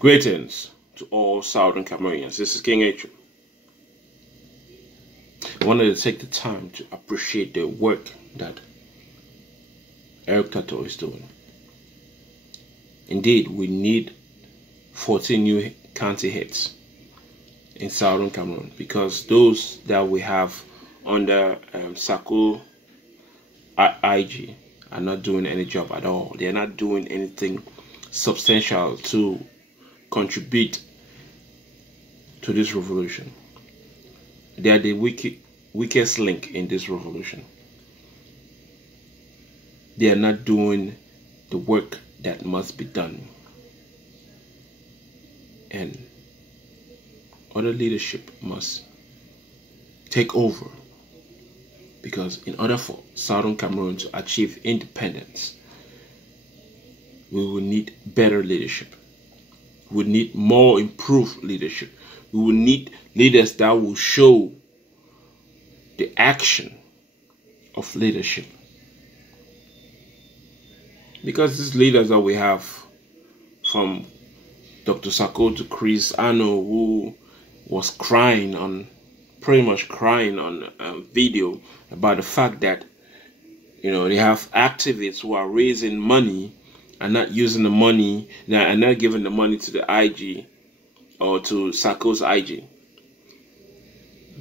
Greetings to all Southern Cameroonians. This is King H. I wanted to take the time to appreciate the work that Eric Tato is doing. Indeed, we need 14 new county heads in Southern Cameroon, because those that we have under Sako IG are not doing any job at all. They are not doing anything substantial to contribute to this revolution. They are the weakest link in this revolution. They are not doing the work that must be done. And other leadership must take over, because in order for Southern Cameroon to achieve independence, we will need better leadership. We need more improved leadership. We will need leaders that will show the action of leadership. Because these leaders that we have, from Dr. Sako to Chris Ano, who was pretty much crying on video about the fact that, they have activists who are raising money and not using the money, and not giving the money to the IG or to Sako's IG.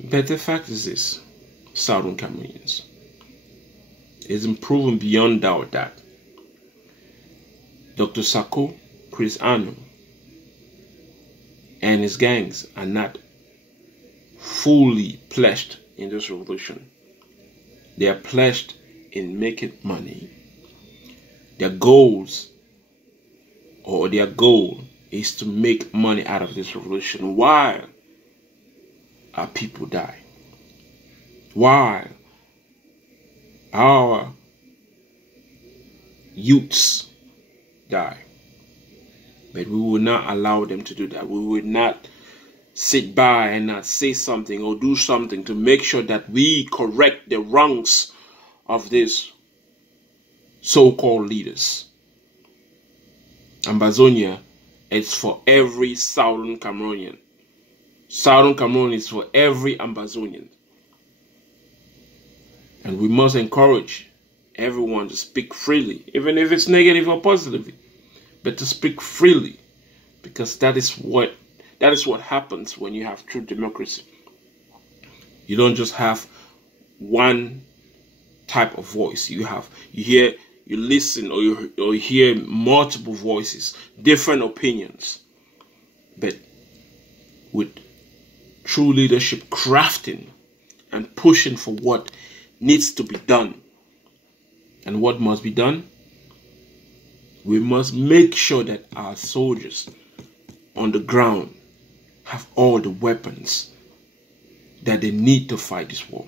But the fact is this, Southern Cameroonians, it's proven beyond doubt that Dr. Sako, Chris Ano, and his gangs are not fully pledged in this revolution. They are pledged in making money. Their goal is to make money out of this revolution while our people die, while our youths die. But we will not allow them to do that. We will not sit by and not say something or do something to make sure that we correct the wrongs of these so-called leaders. Ambazonia is for every Southern Cameroonian. Southern Cameroon is for every Ambazonian. And we must encourage everyone to speak freely, even if it's negative or positive, but to speak freely, because that is what happens when you have true democracy. You don't just have one type of voice. You listen, or you hear multiple voices, different opinions, but with true leadership, crafting and pushing for what needs to be done. And what must be done? We must make sure that our soldiers on the ground have all the weapons that they need to fight this war.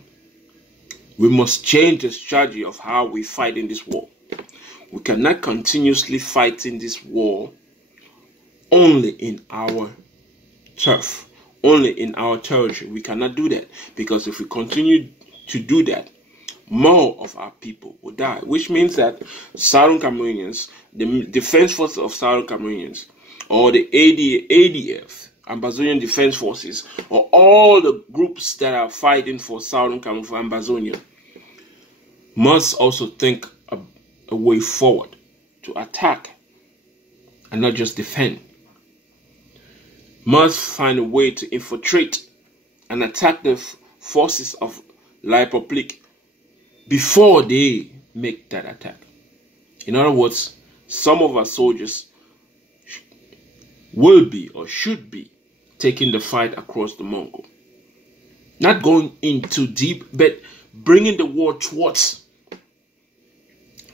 We must change the strategy of how we fight in this war. We cannot continuously fight in this war only in our turf, only in our territory. We cannot do that, because if we continue to do that, more of our people will die, which means that Southern Cameroonians, the Defense Forces of Southern Cameroonians, or the ADF, Ambazonian Defense Forces, or all the groups that are fighting for Southern Cameroon, for Ambazonia, must also think a way forward to attack and not just defend. Must find a way to infiltrate and attack the forces of La République before they make that attack. In other words, some of our soldiers will be or should be taking the fight across the Mongol. Not going in too deep, but bringing the war towards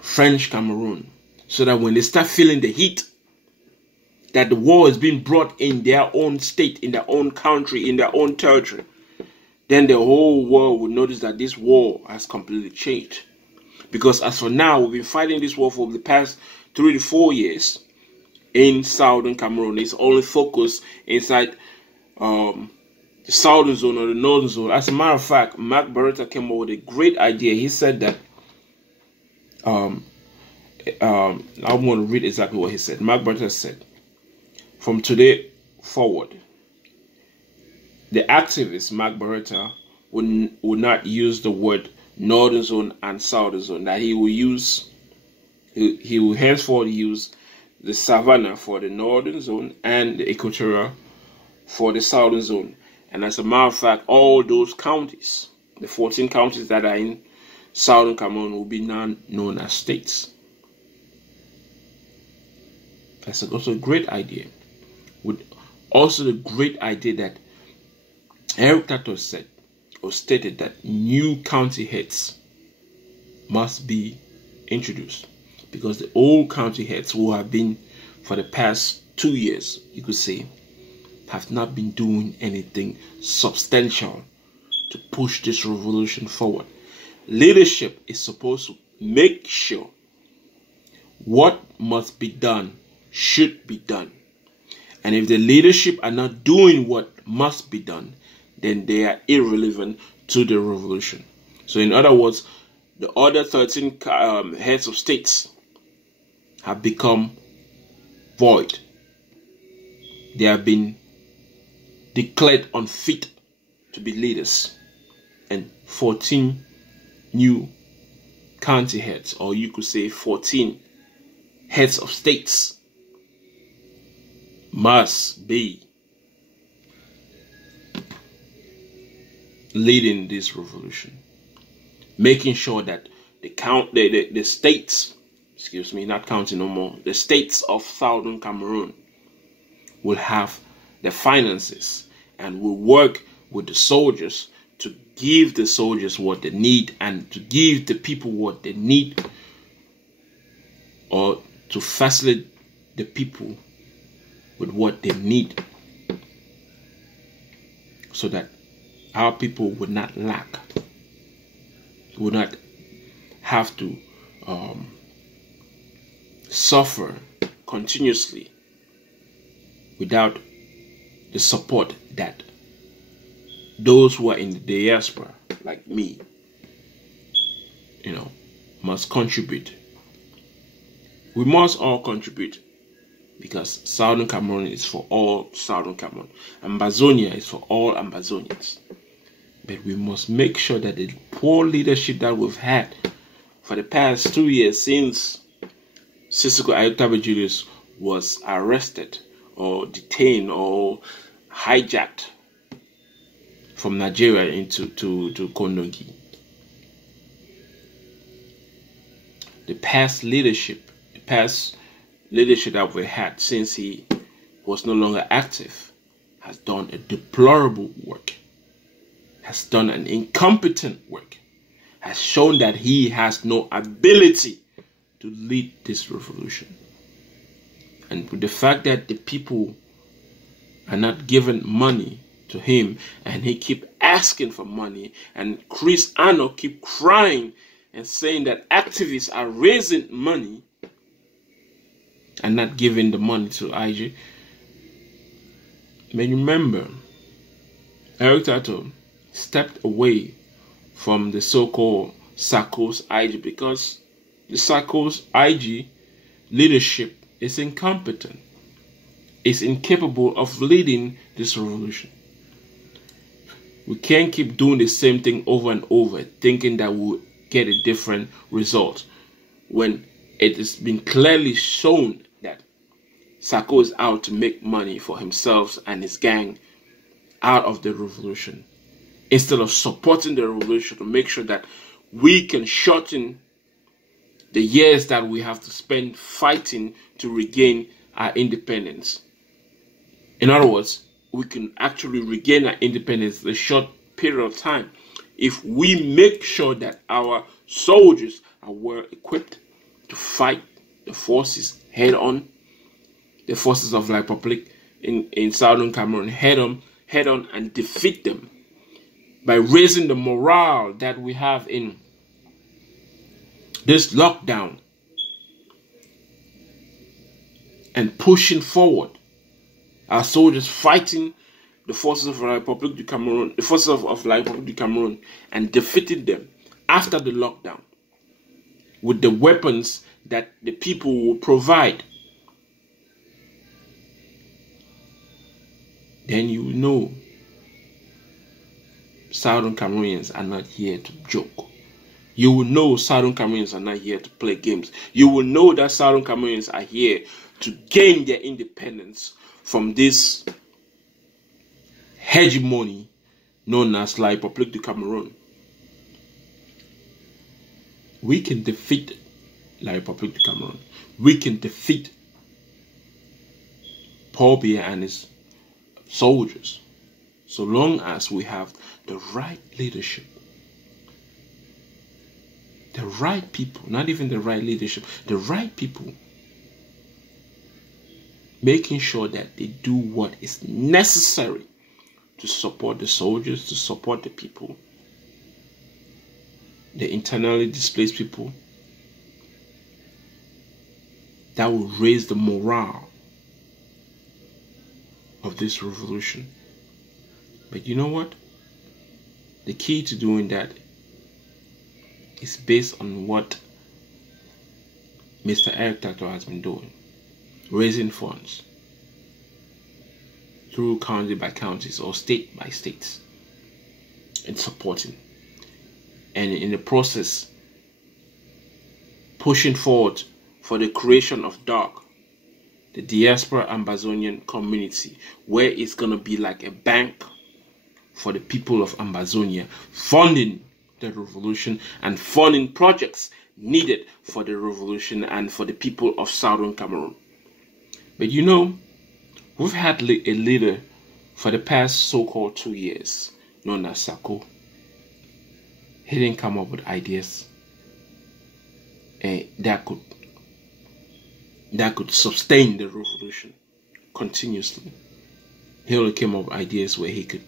French Cameroon, so that when they start feeling the heat, that the war is being brought in their own state, in their own country, in their own territory, then the whole world will notice that this war has completely changed. Because as for now, we've been fighting this war for the past 3 to 4 years in Southern Cameroon. It's only focused inside the southern zone or the northern zone. As a matter of fact, Mark Beretta came up with a great idea. He said that I want to read exactly what he said. Mark Beretta said, from today forward, the activist Mark Barretta would not use the word Northern Zone and Southern Zone. That he will henceforth use the Savannah for the Northern Zone and the Equatorial for the Southern Zone. And as a matter of fact, all those counties, the 14 counties that are in Southern Cameroon, will be now known as states. That's also a great idea. With also the great idea that Eric Tato said or stated that new county heads must be introduced, because the old county heads who have been for the past 2 years, you could say, have not been doing anything substantial to push this revolution forward. Leadership is supposed to make sure what must be done should be done. And if the leadership are not doing what must be done, then they are irrelevant to the revolution. So in other words, the other 13 heads of states have become void. They have been declared unfit to be leaders. And 14 new county heads, or you could say 14 heads of states, must be leading this revolution, making sure that the states, excuse me, not counting no more, the states of Southern Cameroon will have the finances and will work with the soldiers to give the soldiers what they need and to give the people what they need, or to facilitate the people with what they need, so that our people would not lack, would not have to suffer continuously without the support that those who are in the diaspora, like me, must contribute. We must all contribute, because Southern Cameroon is for all Southern Cameroon. Ambazonia is for all Ambazonians. But we must make sure that the poor leadership that we've had for the past 2 years since Sisoko Ayotabo Julius was arrested or detained or hijacked from Nigeria into Kondongi. The past leadership that we had since he was no longer active has done a deplorable work, has done an incompetent work, has shown that he has no ability to lead this revolution. And with the fact that the people are not giving money to him, and he keep asking for money, and Chris Ano keep crying and saying that activists are raising money and not giving the money to IG. But remember, Eric Tato stepped away from the so-called Sarko's IG because the Sarko's IG leadership is incompetent, is incapable of leading this revolution. We can't keep doing the same thing over and over, thinking that we'll get a different result, when it has been clearly shown that Sarko is out to make money for himself and his gang out of the revolution, instead of supporting the revolution to make sure that we can shorten the years that we have to spend fighting to regain our independence. In other words, we can actually regain our independence in a short period of time if we make sure that our soldiers are well equipped to fight the forces head on, the forces of the Republic in Southern Cameroon head on, and defeat them by raising the morale that we have in this lockdown and pushing forward our soldiers fighting the forces of the Republic du Cameroon, the forces of the Republic du Cameroon, and defeating them after the lockdown with the weapons that the people will provide. then you know Southern Cameroonians are not here to joke. You will know Southern Cameroonians are not here to play games. You will know that Southern Cameroonians are here to gain their independence from this hegemony known as La République du Cameroon. We can defeat La République du Cameroon. We can defeat Paul Biya and his soldiers, so long as we have the right leadership. The right people, not even the right leadership, the right people making sure that they do what is necessary to support the soldiers, to support the people, the internally displaced people, that will raise the morale of this revolution. But you know what? The key to doing that is based on what Mr. Eric Tato has been doing, raising funds through county by counties or state by states and supporting, and in the process pushing forward for the creation of DARC, the Diaspora Ambazonian Community, where it's going to be like a bank for the people of Ambazonia, funding the revolution and funding projects needed for the revolution and for the people of Southern Cameroon. But you know, we've had a leader for the past so-called 2 years, known as Sako. He didn't come up with ideas that could sustain the revolution continuously. He only came up with ideas where he could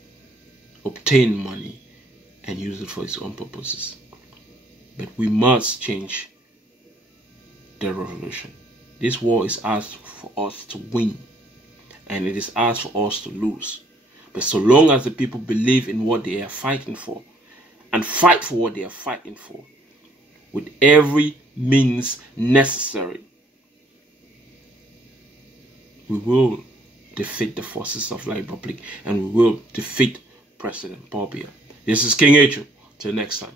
obtain money and use it for his own purposes. But we must change the revolution. This war is asked for us to win, and it is asked for us to lose. But so long as the people believe in what they are fighting for and fight for what they are fighting for with every means necessary, we will defeat the forces of La République, and we will defeat President Paul Biya. This is King H. Till next time.